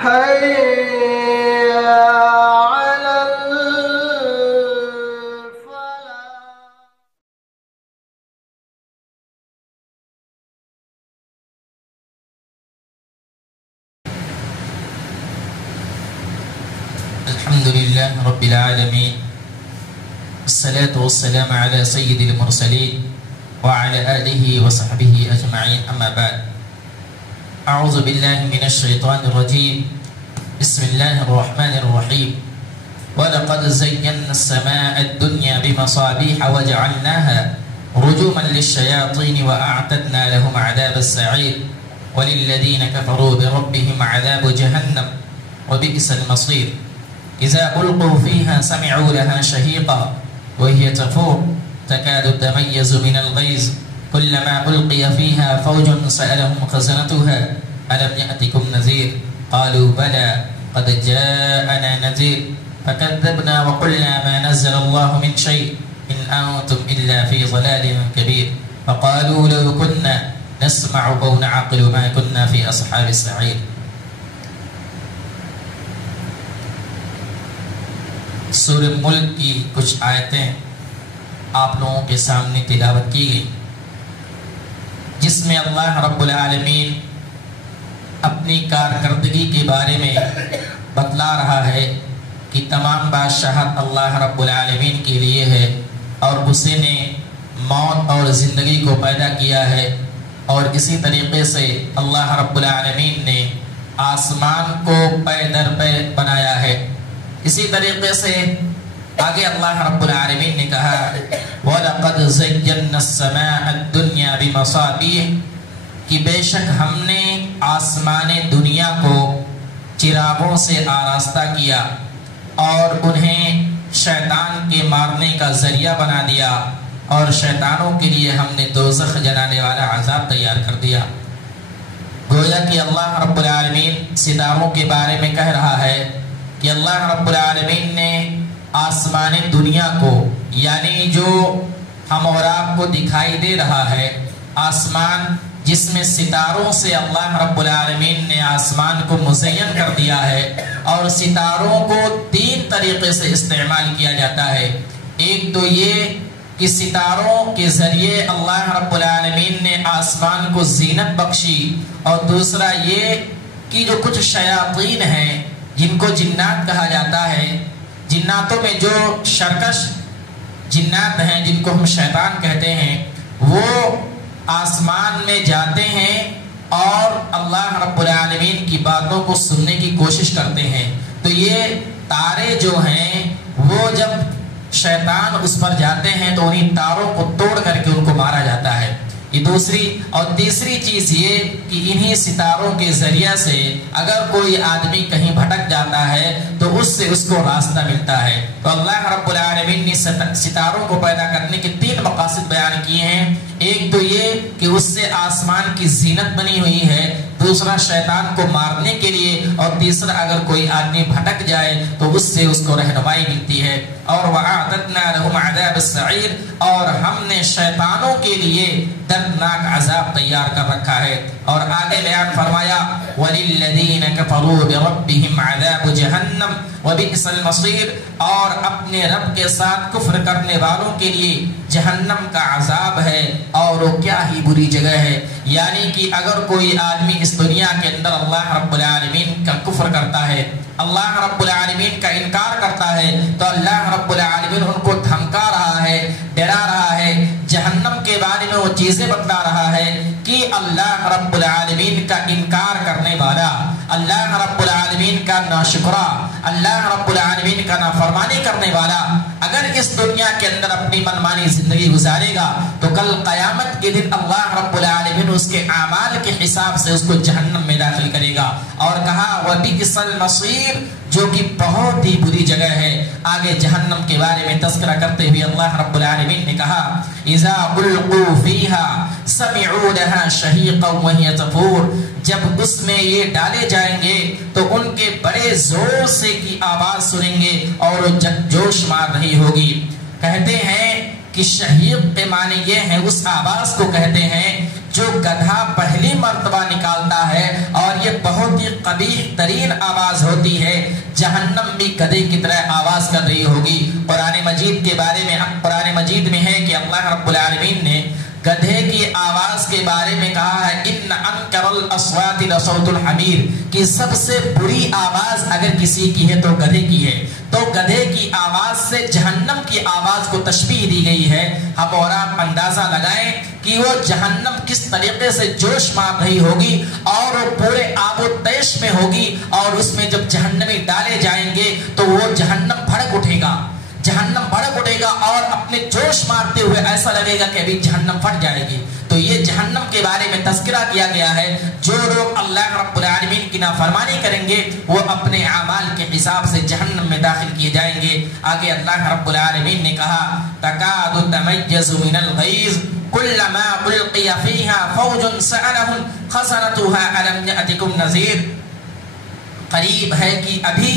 حي على الحمد لله رب العالمين، الصلاة والسلام على سيد المرسلين وعلى آله وصحبه أجمعين، أما بعد. أعوذ بالله من الشيطان الرجيم. بسم الله الرحمن الرحيم. ولقد زينا السماء الدنيا بمصابيح وجعلناها رجوما للشياطين وأعتدنا لهم عذاب السعير وللذين كفروا بربهم عذاب جهنم وبئس المصير. إذا ألقوا فيها سمعوا لها شهيقا وهي تفور تكاد تميز من الغيظ كلما ألقي فيها فوج سألهم خزنتها ألم يأتكم نذير قالوا بلى قد جاءنا نذير فكذبنا وقلنا ما نزل الله من شيء إن أنتم إلا في ضلال كبير فقالوا لو كنا نسمع أو نعقل ما كنا في أصحاب السعير. سورہ ملک کی کچھ آیتیں آپ لوگوں کے سامنے تلاوت کی گئی، جس میں اللہ رب العالمین اپنی کارکردگی کے بارے میں بتلا رہا ہے کہ تمام بادشاہت اللہ رب العالمین کے لیے ہے، اور اسی نے موت اور زندگی کو پیدا کیا ہے، اور اسی طریقے سے اللہ رب العالمین نے آسمان کو پے در پے بنایا ہے. اسی طریقے سے آگے اللہ رب العالمین نے کہا وَلَقَدْ زَيَّنَّا السَّمَاءَ الدُّنْيَا بِمَصَابِيحَ، کہ بے شک ہم نے آسمان دنیا کو چراغوں سے آراستہ کیا اور انہیں شیطان کے مارنے کا ذریعہ بنا دیا، اور شیطانوں کے لیے ہم نے دوزخ جلانے والا عذاب تیار کر دیا. گویا کہ اللہ رب العالمین ستاروں کے بارے میں کہہ رہا ہے کہ اللہ رب العالمین نے آسمان دنیا کو، یعنی جو ہم اور آپ کو دکھائی دے رہا ہے آسمان، جس میں ستاروں سے اللہ رب العالمین نے آسمان کو مزین کر دیا ہے، اور ستاروں کو تین طریقے سے استعمال کیا جاتا ہے. ایک تو یہ کہ ستاروں کے ذریعے اللہ رب العالمین نے آسمان کو زینت بخشی، اور دوسرا یہ کہ جو کچھ شیاطین ہیں جن کو جنات کہا جاتا ہے، جناتوں میں جو شرکش جنات ہیں جن کو ہم شیطان کہتے ہیں، وہ آسمان میں جاتے ہیں اور اللہ رب العالمین کی باتوں کو سننے کی کوشش کرتے ہیں. تو یہ تارے جو ہیں وہ جب شیطان اس پر جاتے ہیں تو انہیں تاروں کو توڑ کر کے ان کو مارا جاتا ہے. یہ دوسری اور تیسری چیز یہ کہ انہی ستاروں کے ذریعہ سے اگر کوئی آدمی کہیں بھٹک جاتا ہے تو اس سے اس کو راستہ ملتا ہے. تو اللہ رب العالمین نے ستاروں کو پیدا کرنے کے تین مقاصد بیان کیے ہیں. ایک تو یہ کہ اس سے آسمان کی زینت بنی ہوئی ہے، دوسرا شیطان کو مارنے کے لیے، اور تیسرا اگر کوئی آدمی بھٹک جائے تو اس سے اس کو رہنمائی ملتی ہے. اور وَأَعْتَدْنَا لَهُمْ عَذَابَ السَّعِيرِ، اور ہم نے شیطانوں کے لیے دردناک عذاب تیار کر رکھا ہے. اور آگے بیان فرمایا وَلِلَّذِينَ كَفَرُوا بِرَبِّهِمْ عَذَابُ جَهَنَّمَ وَبِئْسَ الْمَصِيرُ، اور اپنے رب کے ساتھ کفر کرنے والوں کے لیے جہنم کا عذاب ہے، اور وہ کیا ہی بری جگہ ہے. یعنی کہ اگر کوئی آدمی اس دنیا کے اندر اللہ رب العالمین کا کفر کرتا ہے، اللہ رب العالمین کا انکار کرتا ہے، تو اللہ رب العالمین ان کو دھمکا رہا ہے، ڈرا رہا ہے، جہنم کے بارے میں وہ چیزیں بتلا رہا ہے کہ اللہ رب العالمین کا انکار کرنے والا، اللہ رب العالمین کا ناشکرا، اللہ رب العالمین کا نافرمانی کرنے والا اگر اس دنیا کے اندر اپنی منمانی زندگی گزارے گا تو کل قیامت کے دن اللہ رب العالمین اس کے اعمال کے حساب سے اس کو جہنم میں داخل کرے گا. اور کہا وَبِئْسَ الْمَصِيرُ، جو کہ بہت ہی بری جگہ ہے. آگے جہنم کے بارے میں تذکرہ کرتے ہوئے اللہ رب العالمین نے کہا اِذَا أُلْقُوا فِيهَا سَمِعُوا لَهَا شَهِيقًا وَهِيَ تَفُورُ، جب اس میں یہ ڈالے جائیں گے تو ان کے بڑے زور سے کی آواز سنیں گے اور جوش مار رہی ہوگی. کہتے ہیں کہ شہیق کے معنی یہ ہے، اس آواز کو کہتے ہیں جو گدھا پہلی مرتبہ نکالتا ہے اور یہ بہت ہی قبیح ترین آواز ہوتی ہے، جہنم بھی گدھے کی طرح آواز کر رہی ہوگی۔ قرآن مجید کے بارے میں، قرآن مجید میں ہے کہ اللہ رب العالمین نے گدھے کی آواز کے بارے میں کہا ہے ان انکر الاصوات لصوت الحمیر، کہ سب سے بری آواز اگر کسی کی ہے تو گدھے کی ہے۔ تو گدھے کی آواز سے جہنم کی آواز کو تشبیہ دی گئی ہے۔ ہم اور آپ اندازہ لگائیں کہ وہ جہنم کس طریقے سے جوش مار رہی ہوگی اور وہ پورے آب و تیش میں ہوگی، اور اس میں جب جہنمی ڈالے جائیں گے تو وہ جہنم بھڑک اٹھے گا، جہنم بھڑک اٹھے گا اور اپنے جوش مارتے ہوئے ایسا لگے گا کہ ابھی جہنم پھٹ جائے گی۔ تو یہ جہنم کے بارے میں تذکرہ کیا گیا ہے۔ جو لوگ اللہ رب العالمین کی نافرمانی کریں گے وہ اپنے اعمال کے حساب سے جہنم میں داخل کیے جائیں گے۔ آگے اللہ رب العالمین نے کہا تکاد تمیز من الغیظ کلما القی فیہا فوج سألہم خزنتها الم یأتکم نذیر، قریب ہے کہ ابھی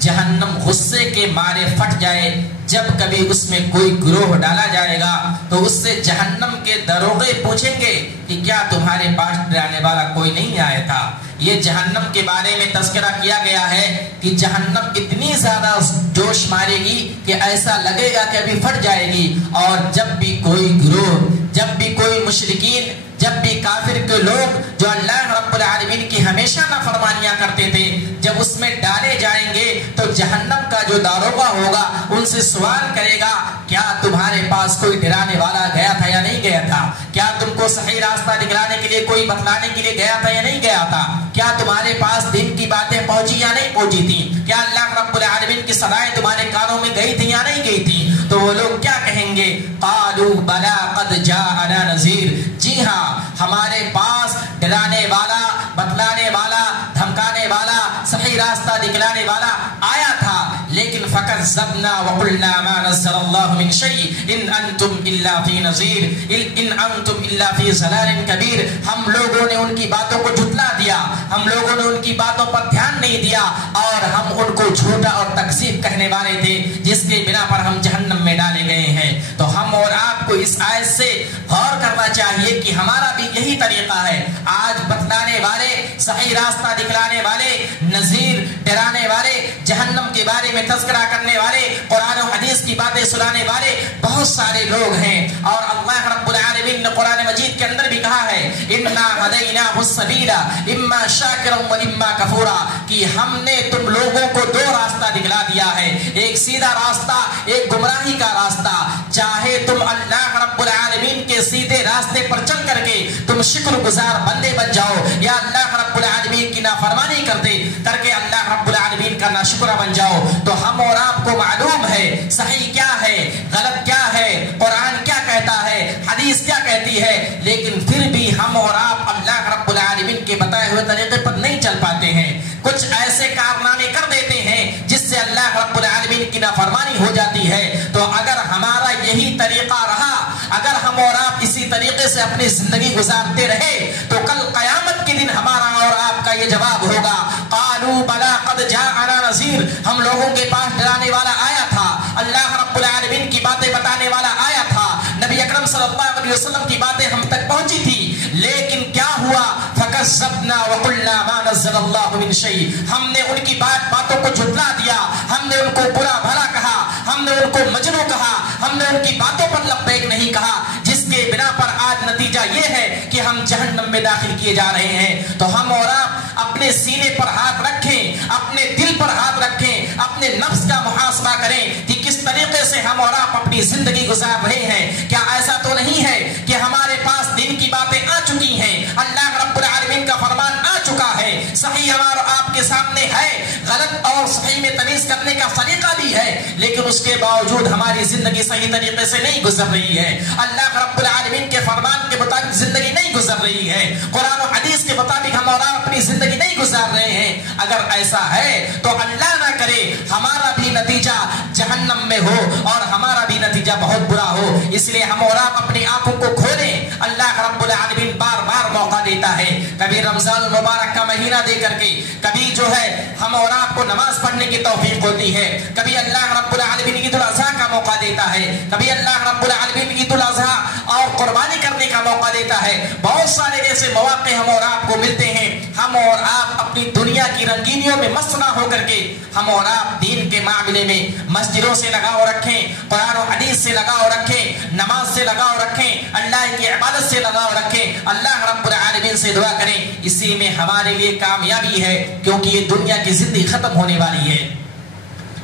جہنم غصے کے مارے پھٹ جائے، جب کبھی اس میں کوئی گروہ ڈالا جائے گا تو اس سے جہنم کے دروغے پوچھیں گے کہ کیا تمہارے پاس ڈرانے والا کوئی نہیں آیا تھا۔ یہ جہنم کے بارے میں تذکرہ کیا گیا ہے کہ جہنم اتنی زیادہ جوش مارے گی کہ ایسا لگے گا کہ ابھی پھٹ جائے گی، اور جب بھی کوئی گروہ، جب بھی کوئی مشرکین، جب بھی کافر کے لوگ جو اللہ رب العالمین کی ہمیشہ نافرمانیاں کرتے تھے، جب اس میں ڈالے جائیں گے تو جہنم کا جو داروغہ ہوگا ان سے سوال کرے گا کیا تمہارے پاس کوئی ڈرانے والا گیا تھا یا نہیں گیا تھا، کیا تم کو صحیح راستہ دکھلانے کے لیے کوئی بتلانے کے لیے گیا تھا یا نہیں گیا تھا، کیا تمہارے پاس دین کی باتیں پہنچی یا نہیں پہنچی تھی، کیا اللہ رب العالمین کی صدائیں تمہارے کانوں میں گئی تھی یا نہیں گئی تھی۔ تو وہ لوگ کیا کہیں گے قالوا بلا قد جاءنا نذیر، جی ہاں ہمارے پاس ڈرانے والا، بتلانے والا، دھمکانے والا، صحیح راستہ دکھلانے والا آیا تھا، لیکن فکذبنا وقلنا ما نزل اللہ من شیء ان انتم الا فی نذیر ان انتم الا فی ضلال کبیر، ہم لوگوں نے ان کی باتوں کو جھٹلا دیا، ہم لوگوں نے ان کی باتوں پر دھیان نہیں دیا، اور ہم ان کو جھوٹا اور تکذیب کہنے والے تھے، جس کے بنا پر ہم جہنم میں ڈالے گئے ہیں۔ تو ہم اور آپ کو اس آیت سے غور کرنا چاہیے کہ ہمارا بھی یہی طریقہ ہے۔ آج بتلانے والے، صحیح راستہ دکھلانے والے، نذیر، ڈرانے والے، جہنم کے بارے میں تذکرہ کرنے والے، قرآن و حدیث کی باتیں سنانے والے بہت سارے لوگ ہیں، اور اللہ رب العالمین نے قرآن مجید کے اندر بھی کہا ہے انا ہدیناہ السبیل اما شاکرا و اما کفورا، کہ ہم نے تم لوگوں کو دو راستہ دکھلا دیا ہے، ایک سیدھا راستہ، ایک گمراہی کا راستہ، چاہے تم اللہ رب العالمین کے سیدھے راستے پر چل کر کے تم شکر گزار بندے بن جاؤ، یا اللہ رب العالمین کی نافرمانی کرتے کر کے اللہ رب العالمین کا ناشکرہ بن جاؤ۔ تو ہم اور آپ کو معلوم ہے صحیح کیا ہے، غلط کیا ہے، قرآن کیا کہتا ہے، حدیث کیا کہتی ہے، لیکن پھر بھی ہم اور آپ اللہ رب العالمین کے بتائے ہوئے طریقے پر نہیں چل پاتے ہیں، کچھ ایسے کارنامے کر دیتے ہیں جس سے اللہ رب العالمین کی نافرمانی ہو جاتی ہے۔ تو اگر ہمارا یہی طریقہ رہا، اگر ہم اور آپ اسی طریقے سے اپنی زندگی گزارتے رہے تو کل قیامت کے دن ہمارا اور آپ کا یہ جواب ہوگا قالوا بلا قد جاءنا نذیر، ہم لوگوں کے پاس ڈرانے والا آیا تھا، اللہ رب العالمین کی باتیں بتانے والا آیا تھا، نبی اکرم صلی اللہ علیہ وسلم کی باتیں ہم تک پہنچی تھی، لیکن کیا ہوا فکذبنا وقلنا ما نزل اللہ من شیء، ہم نے ان کی باتوں کو جھٹلا دیا، ہم نے ان کو برا بھلا کہا، ہم نے ان کو مجنون کہا، ہم نے ان کی باتوں پر لبیک نہیں کہا، جس کے بنا پر آج نتیجہ یہ ہے کہ ہم جہنم میں داخل کیے جا رہے ہیں۔ تو ہم اور آپ اپنے سینے پر ہاتھ رکھیں، اپنے دل پر ہاتھ رکھیں، اپنے نفس کا محاسبہ کریں کہ کس طریقے سے ہم اور آپ اپنی زندگی گزار رہے ہیں۔ کیا ایسا تو نہیں ہے کہ ہمارے پاس دین کی باتیں آ چکی ہیں، اللہ رب العالمین کا فرمان آ چکا ہے، صحیح ہمارا آپ کے سامنے ہے، غلط اور صحیح میں تمیز کرنے کا طریقہ بھی ہے، لیکن اس کے باوجود ہماری زندگی صحیح طریقے سے نہیں گزر رہی ہے، اللہ رب العالمین کے فرمان کے مطابق زندگی نہیں گزر رہی ہے، قرآن و حدیث کے مطابق ہم اور آپ اپنی زندگی نہیں گزار رہے ہیں۔ اگر ایسا ہے تو اللہ نہ کرے ہمارا بھی نتیجہ جہنم میں ہو اور ہمارا بھی نتیجہ بہت برا ہو، اس لیے ہم اور آپ اپنی آنکھوں کو کھولیں، اللہ رب العالمین بار بار موقع دیتا ہے، کبھی رمضان المبارک کا مہینہ دے کر کے، کبھی جو ہے ہم اور آپ کو نماز پڑھنے کی توفیق ہوتی ہے، کبھی اللہ رب العالمین عید الاضحیٰ کا موقع دیتا ہے، کبھی اللہ رب العالمین عید الاضحیٰ اور قربانی کرنے کا موقع دیتا ہے۔ بہت سارے ایسے مواقع ہم اور آپ کو ملتے ہیں، ہم اور آپ اپنی دنیا کی رنگینیوں میں مست نہ ہو کر کے ہم اور آپ دین کے معاملے میں مسجدوں سے لگاؤ رکھیں، قرآن و حدیث سے لگاؤ رکھیں، نماز سے لگاؤ رکھیں، اللہ کی عبادت سے لگاؤ رکھیں، اللہ رب العالمین سے دعا کریں، اسی میں ہمارے لیے کامیابی ہے، کیونکہ یہ دنیا کی زندگی ختم ہونے والی ہے۔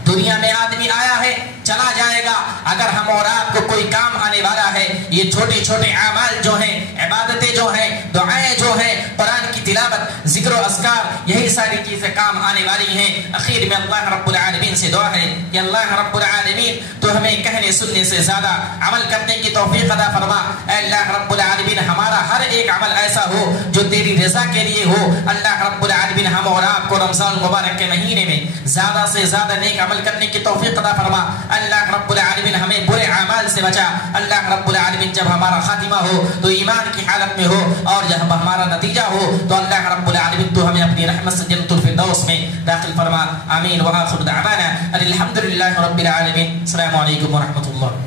دنیا میں آدمی آیا ہے چلا جائے گا، اگر ہم اور آپ کو کوئی کام آنے والا ہے، یہ چھوٹے چھوٹے اعمال جو ہیں، عبادتیں جو ہیں، دعائیں جو ہیں، قرآن کی تلاوت، ذکر و اذکار، یہی ساری چیزیں کام آنے والی ہیں۔ اخیر میں اللہ رب العالمین سے دعا ہے کہ اللہ رب العالمین تو ہمیں کہنے سننے سے زیادہ عمل کرنے کی توفیق عطا فرما۔ اے اللہ رب العالمین ہمارا ہر ایک عمل ایسا ہو جو تیری رضا کے لیے ہو۔ اللہ رب العالمین ہم اور آپ کو رمضان مبارک کے مہینے میں زیادہ سے زیادہ نیک عمل کرنے کی توفیق عطا فرما۔ اللہ رب العالمین ہمیں برے اعمال سے بچا۔ اللہ رب العالمین جب ہمارا خاتمہ ہو تو ایمان کی حالت میں ہو، اور جب ہمارا نتیجہ ہو تو اللہ رب العالمین تو ہمیں اپنی رحمت سے جنت الفردوس میں داخل فرما۔ آمین وآخر دعوانا الحمد للہ رب العالمین۔ السلام علیکم ورحمۃ اللہ۔